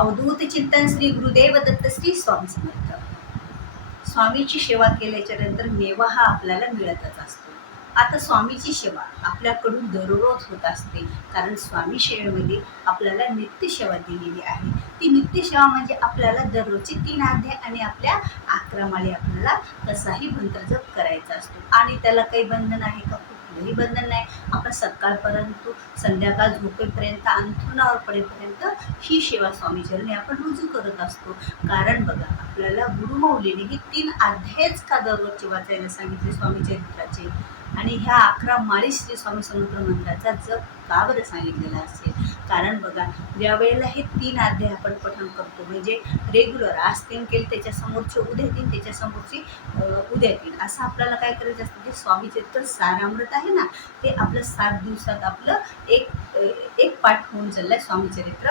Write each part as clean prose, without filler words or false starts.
अवधूत चिंतन श्री गुरुदेव दत्त श्री स्वामी समर्थ. स्वामीची सेवा केल्याच्या नंतर मेवा हा आपल्याला मिळतच असतो. आता स्वामीची सेवा आपल्याकडून दररोज होत असते, कारण स्वामी सेवेमध्ये आपल्याला नित्यसेवा दिलेली आहे. ती नित्यसेवा म्हणजे आपल्याला दररोजचे 3 अध्याय आणि आपल्या 11 माळी आपल्याला कसाही मंत्र जप करायचा असतो. आणि त्याला काही बंधन आहे का? कुठलंही बंधन नाही. आपण सकाळपर्यंत संध्याकाळ झोपेपर्यंत अंथरुणावर पडेपर्यंत ही सेवा स्वामीचरणी आपण रुजू करत असतो. कारण बघा, आपल्याला गुरुमौलीने ही 3 अध्यायच का दररोजचे वाचायला सांगितले स्वामी चरित्राचे, आणि ह्या 11 माळी श्री स्वामी समर्थ मंत्राचा जप का बरं सांगितलेला असेल? कारण बघा, ज्या वेळेला हे 3 अध्याय आपण पठण करतो, म्हणजे रेग्युलर आज 3 केले, त्याच्यासमोरचे उद्या 3, त्याच्यासमोरची उद्या 3, असं आपल्याला काय करायचं असतं. जे स्वामी चरित्र सारामृत आहे ना, ते आपलं 7 दिवसात आपलं एक पाठ होऊन चाललंय स्वामी चरित्र,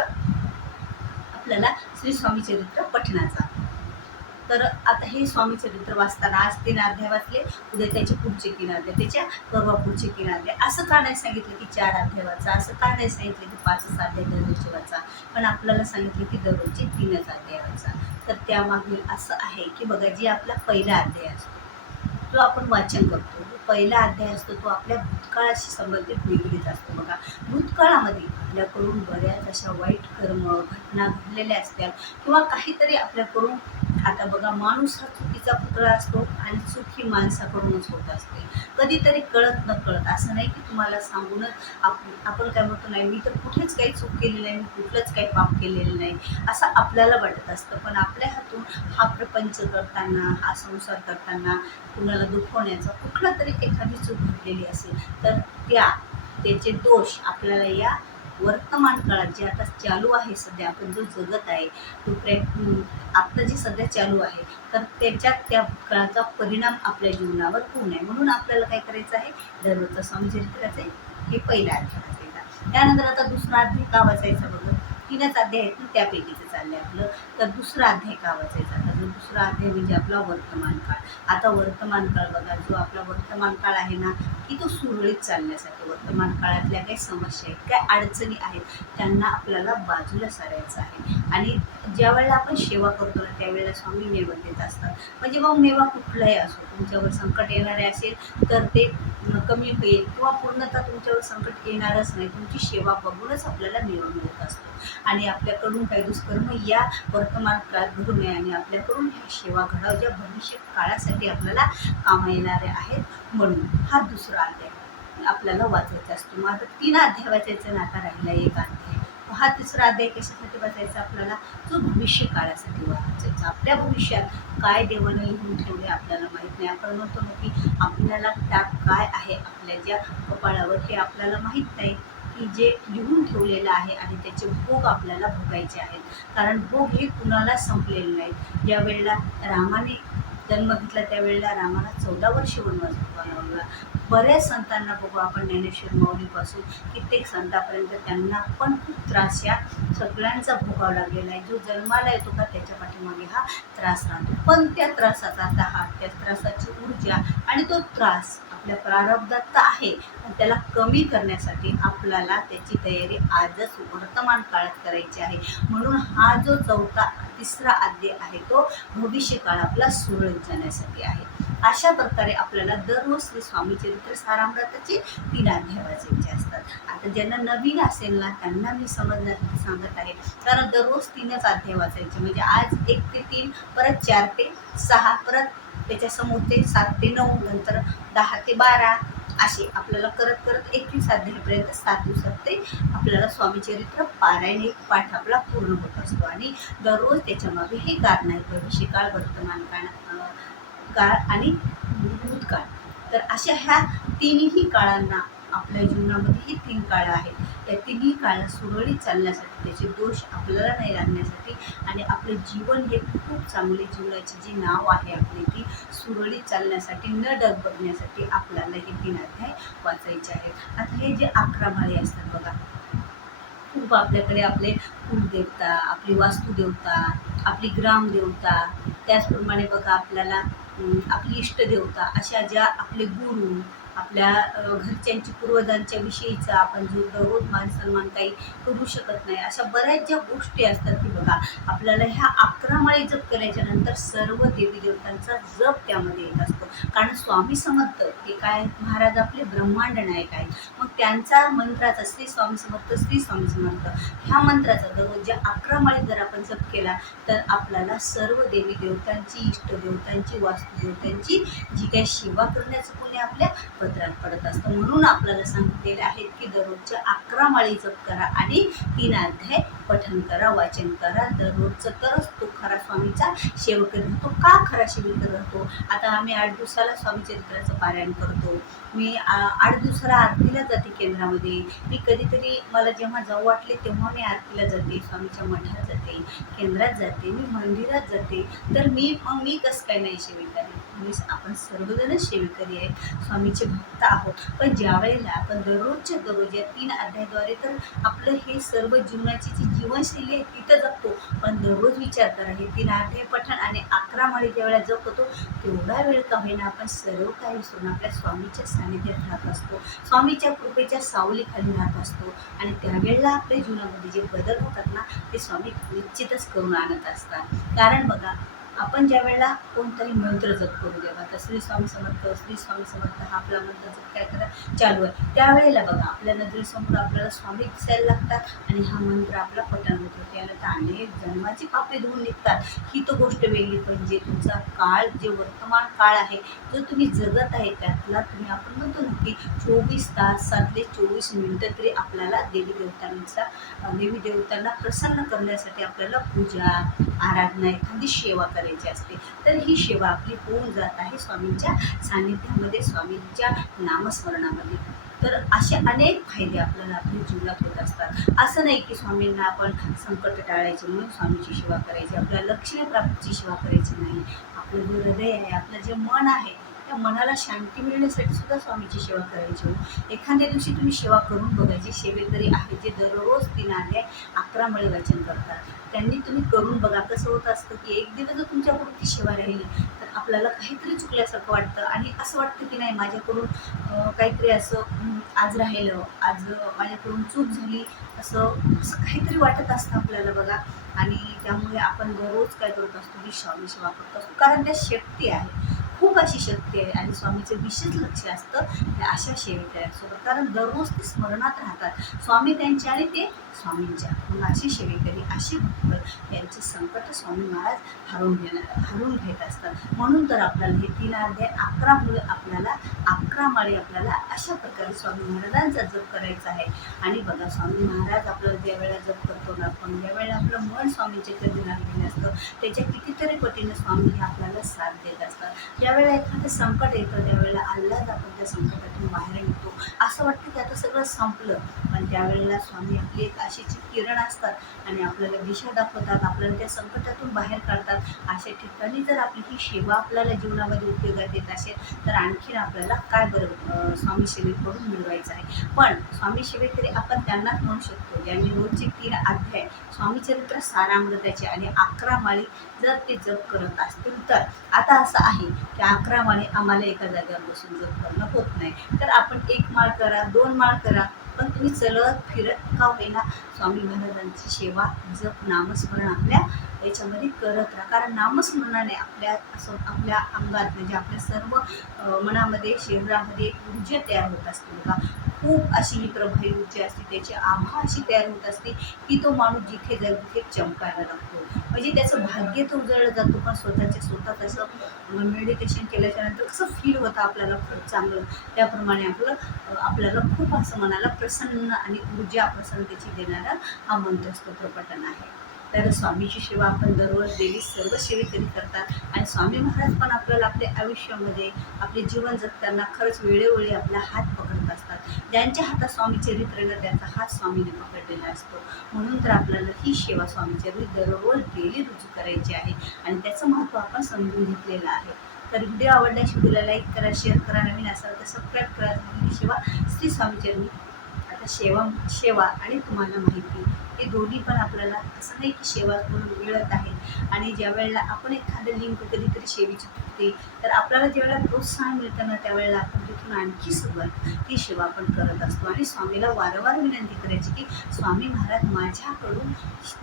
आपल्याला श्री स्वामी चरित्र पठणाचा. तर आता हे स्वामी चरित्र वाचताना आज 3 अध्याय वाचले, उद्या त्याचे पुढचे 3 अध्याय, त्याच्या परवा पुढचे 3 अध्याय. असं का नाही सांगितलं की 4 अध्याय वाचा, असं का नाही सांगितलं की 5 अध्याय दररोजचे वाचा, पण आपल्याला सांगितलं की दररोजचे 3च अध्याय वाचा. तर त्यामागील असं आहे की बघा, जी आपला पहिला अध्याय असतो तो आपण वाचन करतो. पहिला अध्याय असतो तो आपल्या भूतकाळाशी संबंधित निगडीत असतो. बघा, भूतकाळामध्ये आपल्याकडून बऱ्याच अशा वाईट घटना घडलेल्या असतात, किंवा काहीतरी आपल्याकडून, आता बघा, माणूस हा चुकीचा पुतळा असतो आणि चूक ही माणसाकडूनच होत असते. कधीतरी कळत न कळत, असं नाही की तुम्हाला सांगूनच आपण काय म्हणतो, नाही मी तर कुठेच काही चूक केलेली नाही, मी कुठलंच काही पाप केलेलं नाही, असं आपल्याला वाटत असतं. पण आपल्या हातून हा प्रपंच करताना, हा संसार करताना कुणाला दुखवण्याचा कुठला तरी एखादी चूक घडलेली असेल, तर त्याचे दोष आपल्याला या वर्तमान काळात जे आता चालू आहे, सध्या आपण जो जगत आहे, तो आता जे सध्या चालू आहे, तर त्याच्यात त्या काळाचा परिणाम आपल्या जीवनावर होऊ नये म्हणून आपल्याला काय करायचं आहे, दररोजचा स्वामी चरित्राचे हे पहिला अध्याय वाचायचा. त्यानंतर आता दुसरा अध्याय का वाचायचा? बघा, 3च अध्याय आहेत, त्यापैकीचं चाललंय आपलं. तर दुसरा अध्याय का वाचायचा? तर दुसरा अध्याय म्हणजे आपला वर्तमान काळ. आता वर्तमान काळ बघा, जो आपला वर्तमान काळ आहे ना, की तो सुरळीत चालण्यासाठी वर्तमान काळातल्या काही समस्या आहेत, काय अडचणी आहेत, त्यांना आपल्याला बाजूला सारायचं आहे. आणि ज्या वेळेला आपण सेवा करतो ना, त्यावेळेला स्वामी मेवा देत असतात. म्हणजे मग मेवा कुठलाही असो, तुमच्यावर संकट येणारे असेल तर ते कमी होईल, किंवा पूर्णतः तुमच्यावर संकट येणारच नाही, तुमची सेवा बघूनच आपल्याला मेवा मिळत असतो. आणि आपल्याकडून काही दुष्कर्म या वर्तमान काळात घडू नये, आणि आपल्याकडून ह्या सेवा घडाव ज्या भविष्य काळासाठी आपल्याला कामा येणारे आहेत, म्हणून हा दुसरा अध्याय आपल्याला वाचायचा असतो. मग आता 3 अध्याय वाचायचं ना, आता राहिला 1 अध्याय. हा तिसरा अध्याय कशासाठी वाचायचा आपल्याला? जो भविष्य काळासाठी वाचायचा. आपल्या भविष्यात काय देवानं लिहून ठेवले आपल्याला माहीत नाही. आपण म्हणतो ना की आपल्याला त्यात काय आहे आपल्या ज्या कपाळावर, हे आपल्याला माहीत नाही, की जे लिहून ठेवलेलं आहे आणि त्याचे भोग आपल्याला भोगायचे आहेत. कारण भोग हे कुणाला संपलेले नाहीत. ज्या वेळेला रामाने जन्म घेतला त्यावेळेला रामाला 14 वर्ष वनवास भोगावा लागला. बऱ्याच संतांना बघू आपण, ज्ञानेश्वर माऊलीपासून कित्येक संतांपर्यंत, त्यांना पण खूप त्रास या सगळ्यांचा भोगावा लागलेला आहे. जो जन्माला येतो का त्याच्या पाठीमागे हा त्रास राहतो, पण त्या त्रासाचा दहा, त्या त्रासाची ऊर्जा आणि तो त्रास आपल्या प्रारब्धात तर आहे, पण त्याला कमी करण्यासाठी आपल्याला त्याची तयारी आजच वर्तमान काळात करायची आहे. म्हणून हा जो तिसरा अध्याय आहे तो भविष्य काळ आपला सुरळीत जाण्यासाठी आहे. अशा प्रकारे आपल्याला दररोज श्री स्वामी चरित्र सारामृताचे 3 अध्याय वाचायचे असतात. आता ज्यांना नवीन असेल ना, त्यांना मी समजण्यासाठी सांगत आहे, कारण दररोज 3च अध्याय वाचायचे. म्हणजे आज 1 ते 3, परत 4 ते 6, परत त्याच्यासमोर ते 7 ते 9, नंतर 10 ते 12, असे आपल्याला करत करत 21 अध्यायापर्यंत 7 दिवसात ते आपल्याला स्वामी चरित्र पारायण, एक पाठ आपला पूर्ण होत असतो. आणि दररोज त्याच्यामागे हे कारण आहे, भविष्यकाळ, वर्तमान काळ आणि भूतकाळ. तर अशा ह्या 3ही काळांना, आपल्या जीवनामध्ये हे 3 काळ आहेत, त्या 3ही काळ सुरळीत चालण्यासाठी, त्याचे दोष आपल्याला नाही लागण्यासाठी, आणि आपले जीवन हे खूप चांगले, जीवनाची जी नाव आहे आपली ती सुरळीत चालण्यासाठी, न डगमगण्यासाठी आपल्याला हे 3 अध्याय वाचायचे आहेत. आता हे जे 11 माळी असतात बघा, खूप आपल्याकडे आपले कुलदेवता, आपली वास्तुदेवता, आपली ग्रामदेवता, त्याचप्रमाणे बघा आपल्याला आपली इष्टदेवता, अशा ज्या आपले गुरु, आपल्या घरच्यांची पूर्वजांच्या विषयीचा आपण जो दररोज मान सन्मान काही करू शकत नाही, अशा बऱ्याच ज्या गोष्टी असतात की बघा आपल्याला ह्या 11 माळी जप केल्याच्या नंतर सर्व देवी देवतांचा जप त्यामध्ये येत असतो. कारण स्वामी समर्थ हे काय महाराज आपले ब्रह्मांड नायक आहेत. मग त्यांचा मंत्राचा श्री स्वामी समर्थ श्री स्वामी समर्थ ह्या मंत्राचा दररोज ज्या 11 माळी जर आपण जप केला तर आपल्याला सर्व देवी देवतांची, इष्टदेवतांची, वास्तुदेवतांची जी काही सेवा करण्याचं पुण्य आपल्या पदरात पडत असतं. म्हणून आपल्याला सांगितलेले आहेत की दररोजच्या 11 माळी जप करा आणि 3 अध्याय पठण करा, वाचन करा दररोजचं. तरच तो खरा स्वामीचा सेवक राहतो. का खरा सेवक राहतो? आता आम्ही 8 दिवसाला स्वामी चरित्राचं पारायण करतो. मी 8 दिवसाला आरतीला जाते केंद्रामध्ये. मी कधीतरी मला जेव्हा जाऊ वाटले तेव्हा मी आरतीला जाते, स्वामीच्या मठात जाते, केंद्रात जाते, मी मंदिरात जाते. तर मी कसं काय नाही सेविकारी? आपण सर्वजण सेविकरी आहेत, स्वामीचे भक्त आहोत. पण ज्या वेळेला आपण दररोजच्या दररोज या 3 अध्यायाद्वारे तर आपलं हे सर्व जीवनाची जी जीवनशैली आहे तिथं जगतो. पण दररोज विचार करा, हे 3 अध्याय पठण आणि 11 माळी ज्या वेळेला जपतो तेवढा वेळ का होईना आपण सर्व काही विसरून आपल्या स्वामीच्या सानिध्यात राहत असतो, स्वामीच्या कृपेच्या सावलीखाली राहत असतो. आणि त्यावेळेला आपल्या जीवनामध्ये जे बदल होतात ना ते स्वामी निश्चितच करून आणत असतात. कारण बघा आपण ज्या वेळेला कोणताही मंत्र जप करू देवा, तर श्री स्वामी समर्थ श्री स्वामी समर्थ हा आपला मंत्र जप काय करा चालू आहे, त्यावेळेला बघा आपल्या नजरेसमोर आपल्याला स्वामी दिसायला लागतात आणि हा मंत्र आपला पठण होतो. त्यानंतर अनेक जन्माची पापे धुवून निघतात. ही तर गोष्ट वेगळी. पण जे तुमचा काळ, जे वर्तमान काळ आहे जो तुम्ही जगत आहे त्यातला तुम्ही आपण म्हणतो ना की 24 तास 7 ते 24 मिनिटं तरी आपल्याला देवी देवतांना प्रसन्न करण्यासाठी आपल्याला पूजा, आराधना, एखादी सेवा करायची असते. तर ही सेवा आपली होऊन जात आहे स्वामींच्या सानिध्यामध्ये, स्वामींच्या नामस्मरणामध्ये. तर असे अनेक फायदे आपल्याला आपल्या जीवनात होत असतात. असं नाही की स्वामींना आपण संकट टाळायचे म्हणून स्वामीची सेवा करायची, आपल्या लक्ष्मी प्राप्तीची सेवा करायची नाही. आपलं जे हृदय आहे, आपलं जे मन आहे त्या मनाला शांती मिळण्यासाठी सुद्धा स्वामीची सेवा करायची. एखाद्या दिवशी तुम्ही सेवा करून बघायची. सेवेकरी आहे जे दररोज 3 अध्याय 11 माळी वाचन करतात, त्यांनी तुम्ही करून बघा. कसं होत असतं की एक दिवस जर तुमच्याकडून ती सेवा राहिली तर आपल्याला काहीतरी चुकल्यासारखं वाटतं आणि असं वाटतं की नाही माझ्याकडून काहीतरी असं आज राहिलं, आज माझ्याकडून चूक झाली, असं काहीतरी वाटत असतं आपल्याला बघा. आणि त्यामुळे आपण दररोज काय करत असतो की स्वामी सेवा करत असतो. कारण त्या शक्ती आहे, खूप अशी शक्ती आहे आणि स्वामीचं विशेष लक्ष असतं त्या अशा सेवेकऱ्यांसोबत. कारण दररोज ते स्मरणात राहतात, स्वामी त्यांचे आणि ते स्वामींच्या. मग अशी सेवेकरी, अशी भक्त यांचे संकट स्वामी महाराज हरून घेत असतात. म्हणून तर आपल्याला हे 3 अध्याय 11 मुळे आपल्याला 11 माळी आपल्याला अशा प्रकारे स्वामी महाराजांचा जप करायचा आहे. आणि बघा स्वामी महाराज आपल्याला ज्या वेळेला जप करतो ना आपण, ज्यावेळेला आपलं मन स्वामींच्या कधी लागलेलं असतं त्याच्या कितीतरी पटीनं स्वामी हे आपल्याला साथ देत असतात. ज्यावेळेला एखादं संकट येतं त्यावेळेला आल्हाद आपण त्या संकटातून बाहेर निघतो, असं वाटतं की आता सगळं संपलं. पण त्यावेळेला स्वामी आपली एक अशीची किरण असतात आणि आपल्याला दिशा दाखवतात, आपल्याला त्या संकटातून बाहेर काढतात. अशा ठिकाणी जर आपली ही सेवा आपल्याला जीवनामध्ये उपयोगात येत असेल तर आणखीन आपल्याला काय बरं स्वामी सेवेकडून मिळवायचं आहे. पण स्वामी सेवेकरी आपण त्यांनाच म्हणू शकतो ज्यांनी रोजचे 3 अध्याय स्वामी चरित्र सारामृताचे आणि 11 माळी जर ते जप करत असतील तर. आता असं आहे की 11 माळी आम्हाला एका जागेवर बसून जप करणं होत नाही, तर आपण 1 माळ करा, 2 माळ करा, पण तुम्ही चलत फिरत का होईना स्वामी महाराजांची सेवा, जप, नामस्मरण आपल्या याच्यामध्ये करत राहा. कारण नामस्मरणाने आपल्या अंगात म्हणजे आपल्या सर्व मनामध्ये, शरीरामध्ये ऊर्जा तयार होत असते बघा. खूप अशी ही प्रभावी ऊर्जा असते, त्याची आभा अशी तयार होत असते की तो माणूस जिथे जाईल तिथे चमकायला लागतो. म्हणजे त्याचं भाग्य तर उजळलं जातो. पण स्वतः कसं मेडिटेशन केल्याच्यानंतर कसं फील होतं आपल्याला खूप चांगलं, त्याप्रमाणे आपल्याला खूप असं मनाला प्रसन्न आणि ऊर्जा प्रसन्नतेची देणारा हा मंत्रस्तोत्र पठण आहे. तर स्वामीची सेवा आपण दररोज डेली सर्व सेवेकरी करतात आणि स्वामी महाराज पण आपल्याला आपल्या आयुष्यामध्ये आपले जीवन जगताना खरंच वेळोवेळी आपला हात पकडत असतात. ज्यांच्या हातात स्वामी चरित्र त्यांचा हात स्वामीने पकडलेला असतो. म्हणून तर आपल्याला ही सेवा स्वामी चरित्र दररोज डेली रुजू करायची आहे आणि त्याचं महत्त्व आपण समजून घेतलेलं आहे. तर व्हिडिओ आवडल्यास व्हिडिओला लाईक करा, शेअर करा, नवीन असाल तर सबस्क्राईब करा. ही सेवा श्री स्वामीचरणी. आता सेवा आणि तुम्हाला माहिती हे दोन्ही पण आपल्याला असं नाही की सेवा करून मिळत आहे आणि ज्या वेळेला आपण एखादं लिंक कधीतरी सेवेची तुटते तर आपल्याला ज्यावेळेला प्रोत्साहन मिळतं ना त्यावेळेला आपण तिथून आणखी सुरुवात ती सेवा आपण करत असतो आणि स्वामीला वारंवार विनंती करायची की स्वामी महाराज माझ्याकडून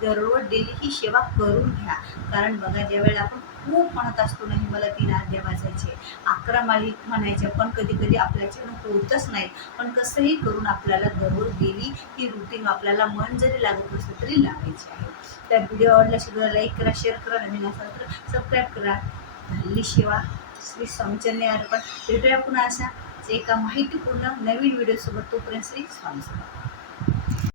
दररोज डेली ही सेवा करून घ्या. कारण बघा ज्यावेळेला आपण खूप म्हणत असतो नाही मला 3 अध्याय वाचायचे 11 माळी म्हणायच्या पण कधी कधी आपल्याच्यानं होतच नाही. पण कसंही करून आपल्याला दररोज डेली ही रुटीन आपल्याला मन जरी लागत नसलं तरी लावायची आहे. त्या व्हिडिओ आवडला असेल लाईक करा, शेअर करा, नवीन असाल तर सबस्क्राईब करा. हल्ली शिवा श्री स्वामीचरणी अर्पण. भेटूया पुन्हा अशा एका माहितीपूर्ण नवीन व्हिडिओसोबत. तोपर्यंत श्री स्वामी समर्थ.